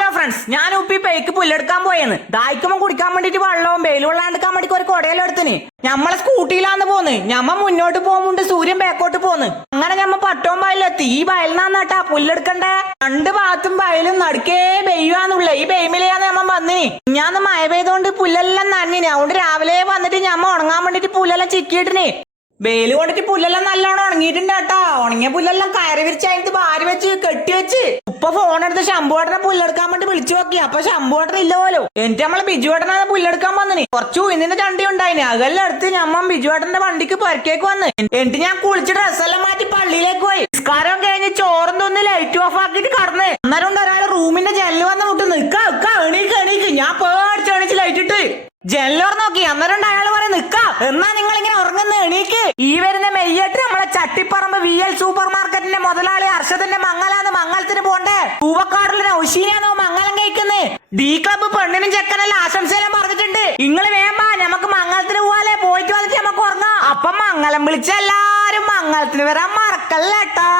Hello friends, ഞാൻ ഉപ്പി പേക്ക് പുല്ലെടുക്കാൻ പോയെന്ന്. ദാഹിക്കുമ്പോ കുടിക്കാൻ വേണ്ടിട്ട് വെള്ളവും വെയിൽ വെള്ളാണ്ടിക്കാൻ വേണ്ടി ഒരു കൊടയിലെടുത്തിന്. ഞമ്മളെ സ്കൂട്ടിയിലാന്ന് പോന്ന്. ഞമ്മ മുന്നോട്ട് പോകുമ്പോ സൂര്യൻ ബാക്കോട്ട് പോന്ന്. അങ്ങനെ ഞമ്മ പട്ടവും വയലിലെത്തി. ഈ വയലിനാന്നാട്ടാ പുല്ലെടുക്കണ്ടേ. രണ്ട് ഭാഗത്തും വയലും നടുക്കേ ബെയ്യാന്നുള്ള ഈ ബെയ്മിലെയാന്ന് ഞമ്മ വന്നിനി. ഞാൻ മഴ പെയ്തോണ്ട് പുല്ലെല്ലാം നനഞ്ഞിന്. അതുകൊണ്ട് രാവിലെ വന്നിട്ട് ഞമ്മ ഉണങ്ങാൻ വേണ്ടിട്ട് പുല്ലെല്ലാം ചിക്കിയിട്ടിന്. വെയില് കൊണ്ടിട്ട് പുല്ലെല്ലാം നല്ലോണം ഉണങ്ങിയിട്ടുണ്ട് കേട്ടോ. ഉണങ്ങിയ പുല്ലെല്ലാം കയറി വിരിച്ച് അതിന് ഭാര്യ വെച്ച് കെട്ടിവെച്ച് ഉപ്പ ഫോൺ എടുത്ത് ശമ്പുവേട്ടനെ പുല്ലെടുക്കാൻ വേണ്ടി വിളിച്ചു നോക്കി. അപ്പൊ ശമ്പുവേട്ടൻ ഇല്ല പോലും. എന്നിട്ട് നമ്മളെ ബിജുവേട്ടനാണ് പുല്ലെടുക്കാൻ വന്നിന്. കുറച്ചു ഇതിന്റെ ചണ്ടി ഉണ്ടായിന്. അതെല്ലാം എടുത്ത് ഞമ്മ ബിജുവേട്ടന്റെ വണ്ടിക്ക് പുരക്കേക്ക് വന്ന്. എന്നിട്ട് ഞാൻ കുളിച്ച് ഡ്രസ്സെല്ലാം മാറ്റി പള്ളിയിലേക്ക് പോയി. നിസ്കാരം കഴിഞ്ഞ് ചോറും തിന്ന് ലൈറ്റ് ഓഫ് ആക്കിയിട്ട് കടന്ന്. അന്നേരം ഉണ്ട് ഒരാൾ റൂമിന്റെ ജനല് വന്ന് മുട്ടുന്നു. എണീക്ക് എണീക്ക്. ഞാൻ പേടിച്ച് എണീച്ച് ലൈറ്റ് ഇട്ട് ജനലോർ നോക്കി. അന്നേരം അയാൾ പറയാൻ നിക്കാ, എന്നാ നിങ്ങൾ ഇങ്ങനെ ഉറങ്ങുന്ന എണീക്ക്. ഈ വരുന്ന മെയ്യായിട്ട് നമ്മളെ ചട്ടിപ്പറമ്പ് VL സൂപ്പർ മാർക്കറ്റിന്റെ മുതലാളി അർഷദിന്റെ മംഗലാന്ന്. മംഗലത്തിന് പോണ്ടേ. പൂവക്കാടുള്ള ഔഷീനാണോ മംഗലം കഴിക്കുന്നത്. ഡി ക്ലബ് പെണ്ണിനും ചെക്കനെല്ലാം ആശംസയെല്ലാം പറഞ്ഞിട്ടുണ്ട്. നിങ്ങൾ വേമ്പാ, നമുക്ക് മംഗലത്തിന് പോവാലേ. പോയിട്ട് വന്നിട്ട് നമുക്ക് ഉറങ്ങാം. അപ്പം മംഗലം വിളിച്ച എല്ലാരും മംഗലത്തിന് വരാൻ മറക്കല്ലേട്ടാ.